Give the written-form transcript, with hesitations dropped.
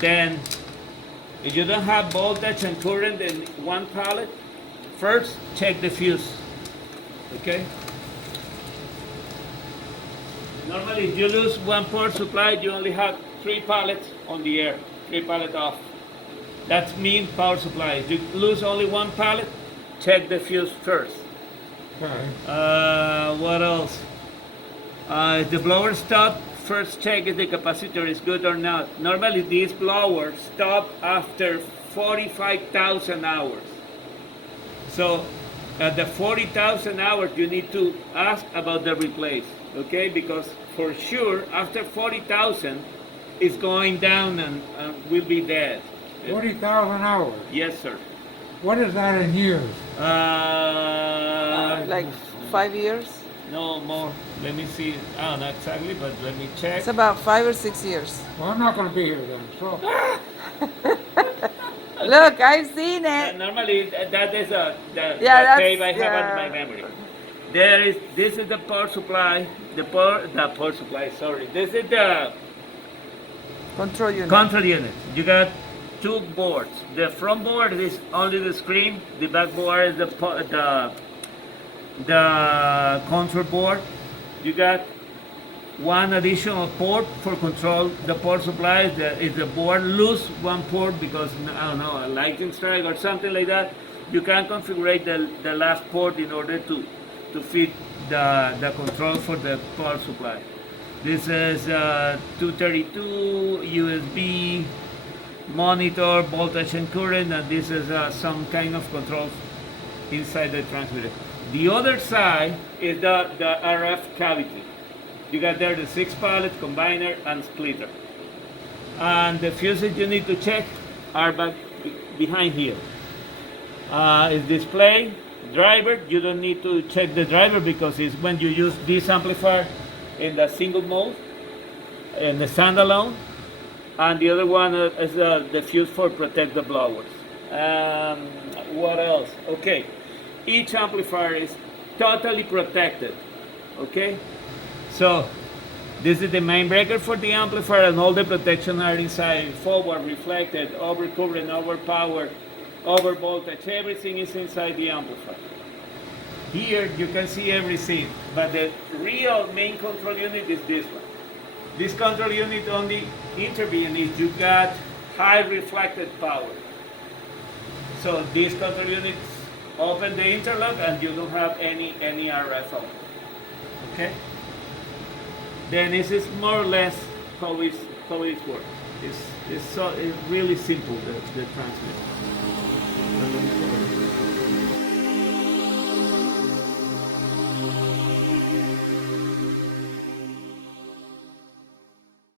Then, if you don't have voltage and current in one pallet, first check the fuse. Okay? Normally, if you lose one power supply, you only have 3 pallets on the air, 3 pallets off. That means power supply. If you lose only one pallet, check the fuse first. Okay. What else? If the blower stop, first check if the capacitor is good or not. Normally, these blowers stop after 45,000 hours. So, at the 40,000 hours, you need to ask about the replace, okay? Because for sure, after 40,000, it's going down and will be dead. 40,000 hours. Yes, sir. What is that in years? Like 5 years. No more. Let me see. I don't know exactly, but let me check. It's about 5 or 6 years. Well, I'm not going to be here then, so. Look, I've seen it. Normally, that is the that's- tape I have in my memory. This is the power supply. The power supply. Sorry. This is the Control unit. control unit. You got 2 boards. The front board is only the screen. The back board is the control board. You got one additional port for control the power supply. If the board lose one port because, I don't know, a lightning strike or something like that, you can configure the last port in order to fit the control for the power supply. This is 232 USB monitor, voltage and current, and this is some kind of control inside the transmitter. The other side is the RF cavity. You got there the 6 pallet, combiner, and splitter. And the fuses you need to check are back behind here. Is display, driver, you don't need to check the driver because it's when you use this amplifier in the single mode, in the standalone. And the other one is the fuse for protect the blowers. What else? Okay, each amplifier is totally protected. Okay, so this is the main breaker for the amplifier, and all the protection are inside. Forward, reflected, over current, over power, over voltage. Everything is inside the amplifier. Here you can see everything, but the real main control unit is this one. This control unit only intervenes if you got high reflected power. So these control units open the interlock and you don't have any RF on. Okay? Then this is more or less how it works. It's really simple, the transmitter.